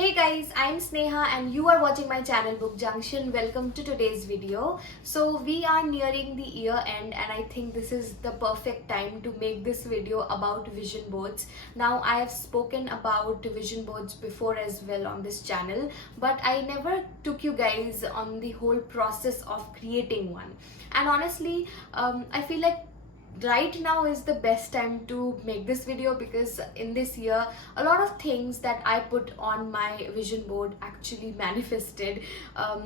Hey guys, I'm Sneha and you are watching my channel Book Junction. Welcome to today's video. So we are nearing the year end and I think this is the perfect time to make this video about vision boards. Now I have spoken about vision boards before as well on this channel, but I never took you guys on the whole process of creating one. And honestly, I feel like right now is the best time to make this video because in this year a lot of things that I put on my vision board actually manifested,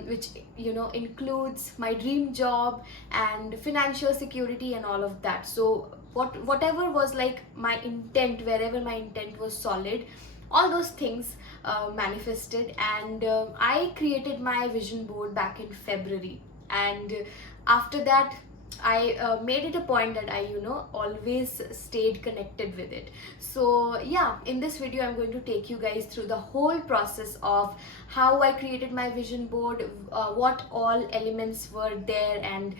which includes my dream job and financial security and all of that. So whatever was like my intent, wherever my intent was solid, all those things manifested. And I created my vision board back in February, and after that I made it a point that I always stayed connected with it. So yeah, in this video I'm going to take you guys through the whole process of how I created my vision board, what all elements were there, and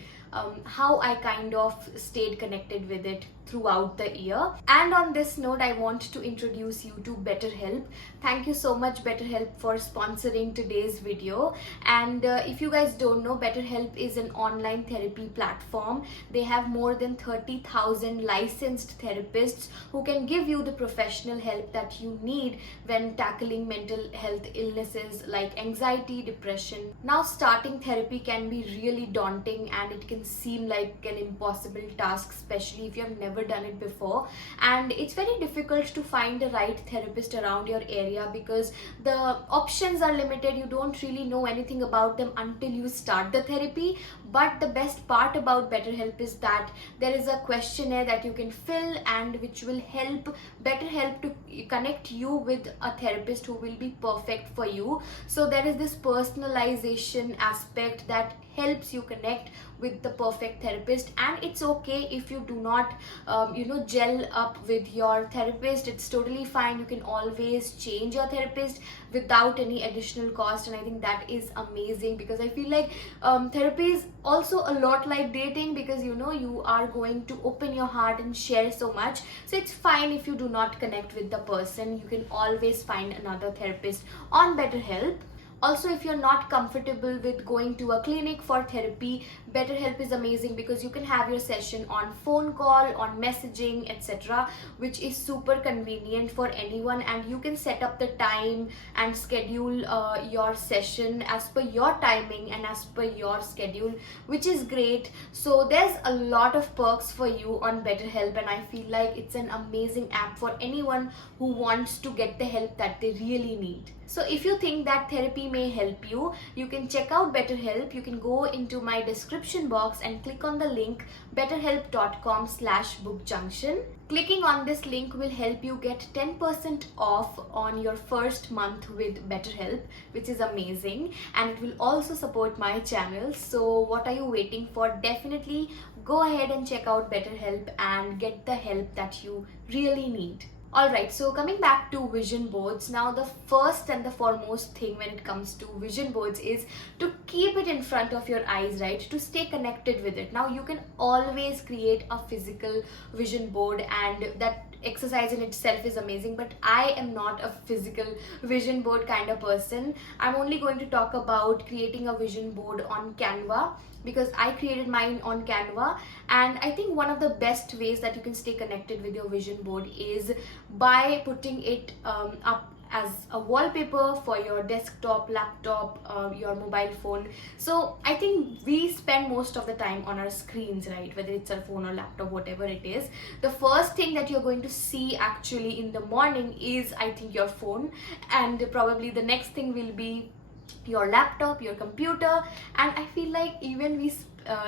how I kind of stayed connected with it throughout the year. And on this note, I want to introduce you to BetterHelp. Thank you so much, BetterHelp, for sponsoring today's video. And if you guys don't know, BetterHelp is an online therapy platform. They have more than 30,000 licensed therapists who can give you the professional help that you need when tackling mental health illnesses like anxiety, depression. Now, starting therapy can be really daunting and it can seem like an impossible task, especially if you have never done it before. And it's very difficult to find the right therapist around your area because the options are limited. You don't really know anything about them until you start the therapy. But the best part about BetterHelp is that there is a questionnaire that you can fill and which will help BetterHelp to connect you with a therapist who will be perfect for you. So there is this personalization aspect that helps you connect with the perfect therapist. And it's okay if you do not gel up with your therapist. It's totally fine. You can always change your therapist without any additional cost, and I think that is amazing because I feel like therapy is also a lot like dating because you are going to open your heart and share so much. So it's fine if you do not connect with the person. You can always find another therapist on BetterHelp. Also, if you're not comfortable with going to a clinic for therapy, BetterHelp is amazing because you can have your session on phone call, on messaging, etc., which is super convenient for anyone, and you can set up the time and schedule your session as per your timing and as per your schedule, which is great. So there's a lot of perks for you on BetterHelp, and I feel like it's an amazing app for anyone who wants to get the help that they really need. So if you think that therapy may help you, you can check out BetterHelp. You can go into my description box and click on the link betterhelp.com/bookjunction. Clicking on this link will help you get 10% off on your first month with BetterHelp, which is amazing, and it will also support my channel. So what are you waiting for? Definitely go ahead and check out BetterHelp and get the help that you really need. Alright, so coming back to vision boards, now the first and the foremost thing when it comes to vision boards is to keep it in front of your eyes, right? To stay connected with it. Now you can always create a physical vision board, and that exercise in itself is amazing, but I am not a physical vision board kind of person. I'm only going to talk about creating a vision board on Canva because I created mine on Canva. And I think one of the best ways that you can stay connected with your vision board is by putting it up as a wallpaper for your desktop, laptop, your mobile phone. So I think we spend most of the time on our screens, right? Whether it's our phone or laptop, whatever it is. The first thing that you're going to see actually in the morning is, I think, your phone, and probably the next thing will be your laptop, your computer. And I feel like even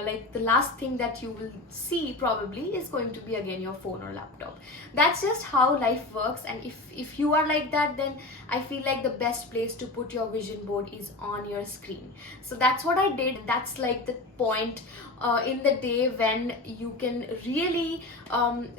like the last thing that you will see probably is going to be again your phone or laptop. That's just how life works, and if you are like that, then I feel like the best place to put your vision board is on your screen. So that's what I did. That's like the point in the day when you can really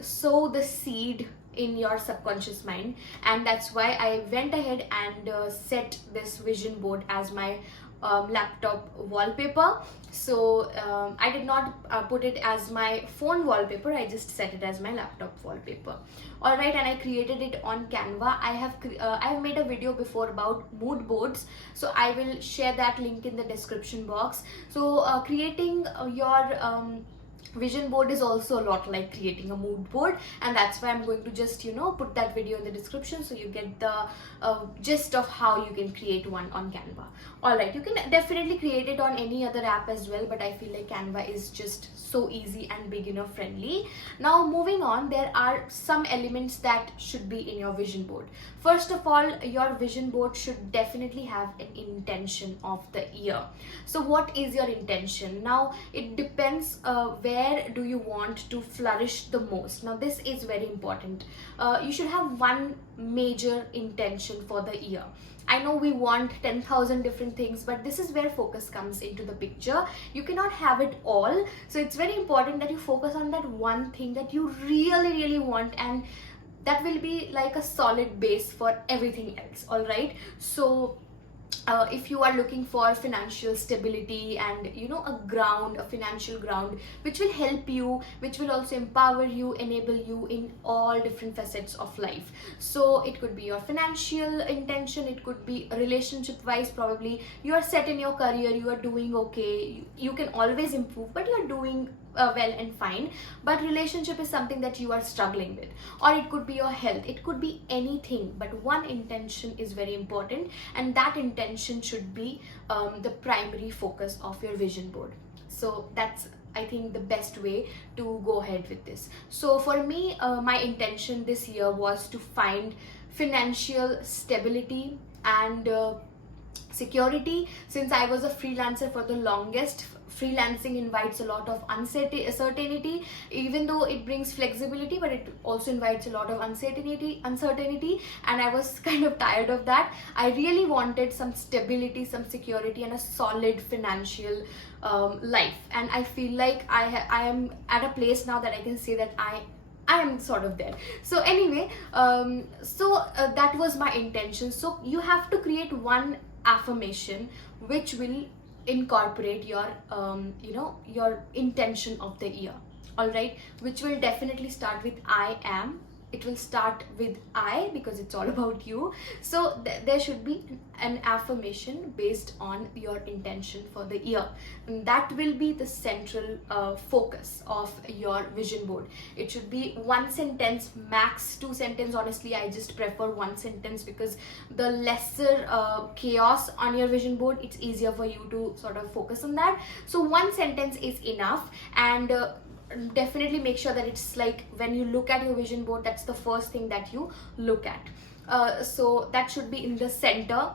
sow the seed in your subconscious mind, and that's why I went ahead and set this vision board as my laptop wallpaper. So I did not put it as my phone wallpaper, I just set it as my laptop wallpaper. Alright, and I created it on Canva. I have made a video before about mood boards, so I will share that link in the description box. So creating your vision board is also a lot like creating a mood board, and that's why I'm going to just put that video in the description so you get the gist of how you can create one on Canva. Alright, you can definitely create it on any other app as well, but I feel like Canva is just so easy and beginner friendly. Now moving on, there are some elements that should be in your vision board. First of all, your vision board should definitely have an intention of the year. So what is your intention? Now it depends where do you want to flourish the most. Now this is very important. You should have one major intention for the year. I know we want 10,000 different things, but this is where focus comes into the picture. You cannot have it all. So it's very important that you focus on that one thing that you really want, and that will be like a solid base for everything else. All right. So if you are looking for financial stability and a financial ground which will help you, which will also empower you, enable you in all different facets of life. So it could be your financial intention, it could be relationship wise, probably you are set in your career, you are doing okay, you can always improve, but you are doing well and fine, but relationship is something that you are struggling with. Or it could be your health, it could be anything, but one intention is very important, and that intention should be the primary focus of your vision board. So that's, I think, the best way to go ahead with this. So for me, my intention this year was to find financial stability and security. Since I was a freelancer for the longest, freelancing invites a lot of uncertainty, even though it brings flexibility, but it also invites a lot of uncertainty, and I was kind of tired of that. I really wanted some stability, some security, and a solid financial life, and I feel like I am at a place now that I can say that I am sort of there. So anyway, that was my intention. So you have to create one affirmation which will incorporate your your intention of the year. All right, which will definitely start with I am. It will start with I because it's all about you. So there should be an affirmation based on your intention for the year, and that will be the central focus of your vision board. It should be one sentence, max two sentences. Honestly, I just prefer one sentence because the lesser chaos on your vision board, it's easier for you to sort of focus on that. So one sentence is enough, and definitely make sure that it's like when you look at your vision board, that's the first thing that you look at. So that should be in the center.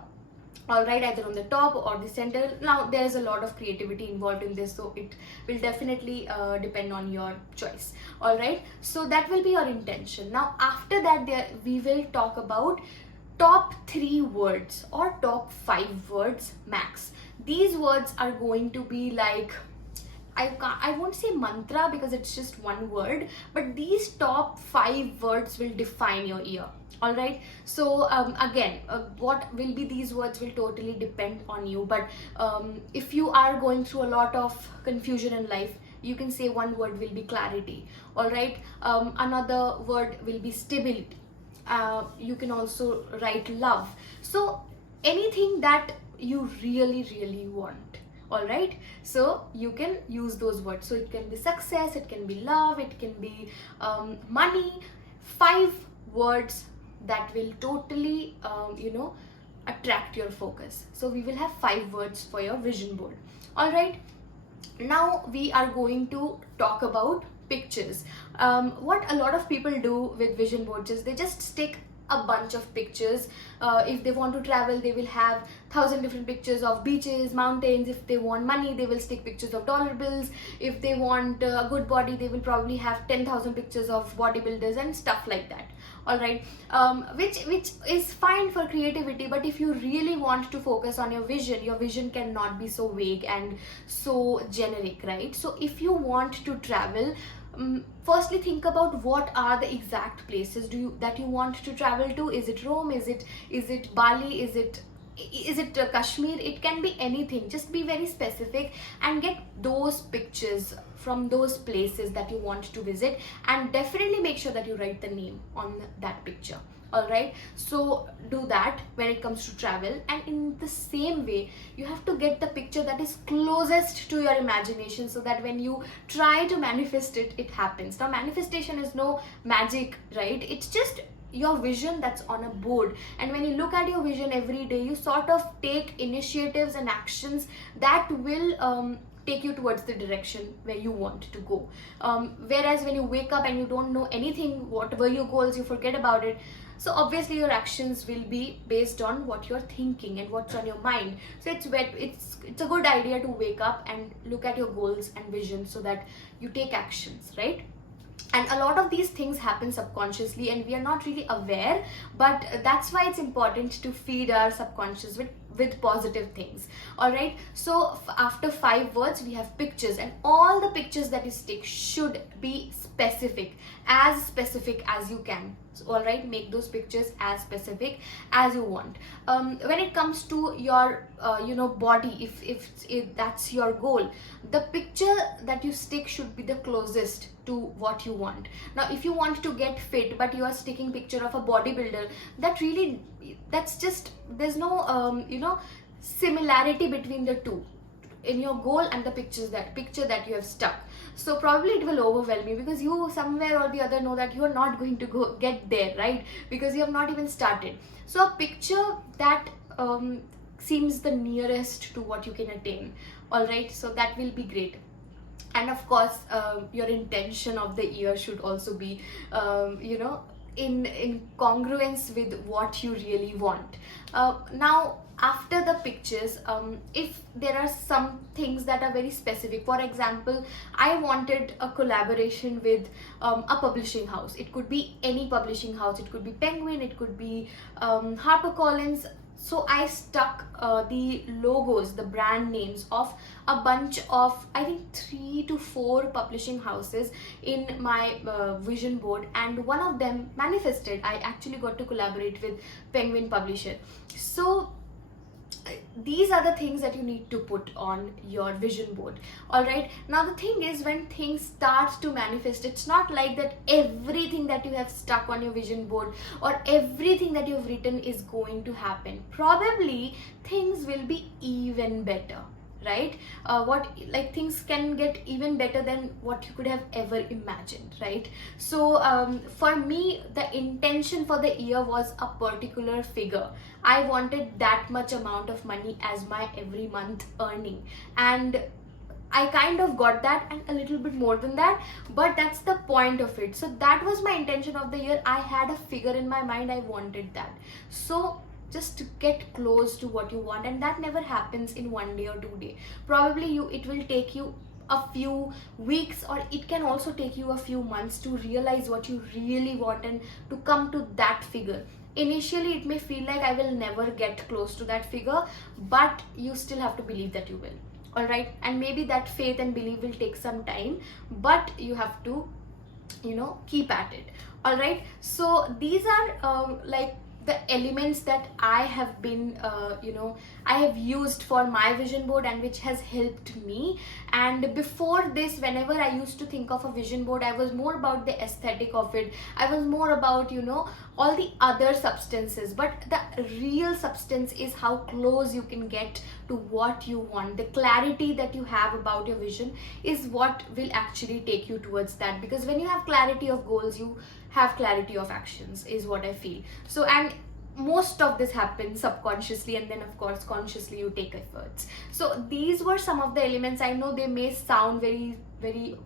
All right, either on the top or the center. Now there's a lot of creativity involved in this, so it will definitely depend on your choice. All right, so that will be your intention. Now after that, we will talk about top 3 words or top 5 words max. These words are going to be like, I won't say mantra because it's just one word, but these top 5 words will define your year. All right, so again, what will be these words will totally depend on you, but if you are going through a lot of confusion in life, you can say one word will be clarity. All right, another word will be stability. You can also write love. So anything that you really want. All right, so you can use those words. So it can be success, it can be love, it can be money. 5 words that will totally attract your focus. So we will have 5 words for your vision board. All right, now we are going to talk about pictures. What a lot of people do with vision boards is they just stick a bunch of pictures. If they want to travel, they will have 1,000 different pictures of beaches, mountains. If they want money, they will stick pictures of dollar bills. If they want a good body, they will probably have 10,000 pictures of bodybuilders and stuff like that. All right, which is fine for creativity, but if you really want to focus on your vision cannot be so vague and so generic, right? So if you want to travel, firstly think about what are the exact places that you want to travel to. Is it Rome? Is it Bali? Is it is it Kashmir? It can be anything. Just be very specific and get those pictures from those places that you want to visit, and definitely make sure that you write the name on that picture. All right, so do that when it comes to travel. And in the same way, you have to get the picture that is closest to your imagination, so that when you try to manifest it, it happens. Now, manifestation is no magic, right? It's just your vision that's on a board, and when you look at your vision every day, you sort of take initiatives and actions that will take you towards the direction where you want to go. Whereas when you wake up and you don't know anything, what were your goals, you forget about it. So obviously your actions will be based on what you're thinking and what's on your mind. So it's a good idea to wake up and look at your goals and vision, so that you take actions, right? And a lot of these things happen subconsciously and we are not really aware, but that's why it's important to feed our subconscious with positive things. All right, so after 5 words we have pictures, and all the pictures that you stick should be specific as you can. So, all right, make those pictures as specific as you want. When it comes to your body, if that's your goal, the picture that you stick should be the closest to what you want. Now, if you want to get fit but you are sticking picture of a bodybuilder, that's just, there's no similarity between the two in your goal and the picture that you have stuck. So probably it will overwhelm you, because you somewhere or the other know that you are not going to get there, right? Because you have not even started. So a picture that seems the nearest to what you can attain. All right, so that will be great. And of course, your intention of the year should also be in congruence with what you really want. Now, after the pictures, if there are some things that are very specific, for example, I wanted a collaboration with a publishing house. It could be any publishing house, it could be Penguin, it could be HarperCollins. So I stuck the logos, the brand names of a bunch of, I think 3 to 4 publishing houses in my vision board, and one of them manifested. I actually got to collaborate with Penguin Publisher. So these are the things that you need to put on your vision board. All right, now the thing is, when things start to manifest, it's not like that everything that you have stuck on your vision board or everything that you've written is going to happen. Probably things will be even better, right? Things can get even better than what you could have ever imagined, right? So for me, the intention for the year was a particular figure. I wanted that much amount of money as my every month earning, and I kind of got that and a little bit more than that, but that's the point of it. So that was my intention of the year. I had a figure in my mind, I wanted that. So just to get close to what you want, and that never happens in 1 day or 2 days. Probably it will take you a few weeks, or it can also take you a few months to realize what you really want and to come to that figure. Initially it may feel like I will never get close to that figure, but you still have to believe that you will. All right, and maybe that faith and belief will take some time, but you have to keep at it. All right, so these are the elements that I have been I have used for my vision board, and which has helped me. And before this, whenever I used to think of a vision board, I was more about the aesthetic of it. I was more about all the other substances, but the real substance is how close you can get to what you want. The clarity that you have about your vision is what will actually take you towards that, because when you have clarity of goals, you have clarity of actions, is what I feel. So, and most of this happens subconsciously, and then of course consciously you take efforts. So these were some of the elements. I know they may sound very, very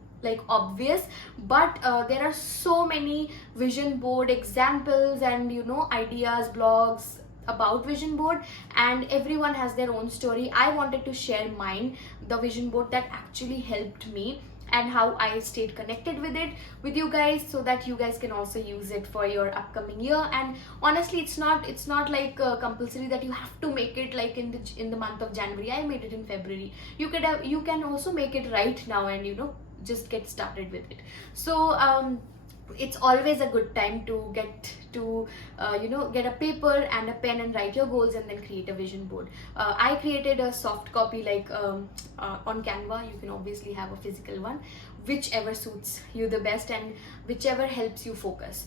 obvious, but there are so many vision board examples and ideas, blogs about vision board, and everyone has their own story. I wanted to share mine, the vision board that actually helped me, and how I stayed connected with it with you guys, so that you guys can also use it for your upcoming year. And honestly, it's not like compulsory that you have to make it like in the month of January. I made it in February. You can also make it right now and just get started with it. So it's always a good time to get a paper and a pen and write your goals and then create a vision board. I created a soft copy, like on Canva. You can obviously have a physical one, whichever suits you the best and whichever helps you focus.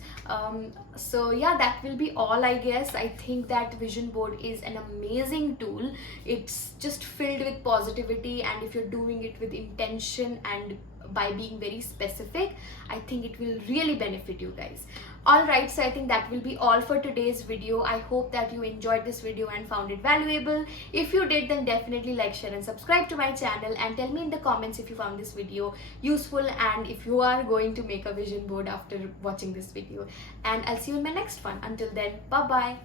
So yeah, that will be all, I guess. I think that vision board is an amazing tool. It's just filled with positivity, and if you're doing it with intention and by being very specific, I think it will really benefit you guys. Alright, so I think that will be all for today's video. I hope that you enjoyed this video and found it valuable. If you did, then definitely like, share and subscribe to my channel, and tell me in the comments if you found this video useful and if you are going to make a vision board after watching this video. And I'll see you in my next one. Until then, bye bye.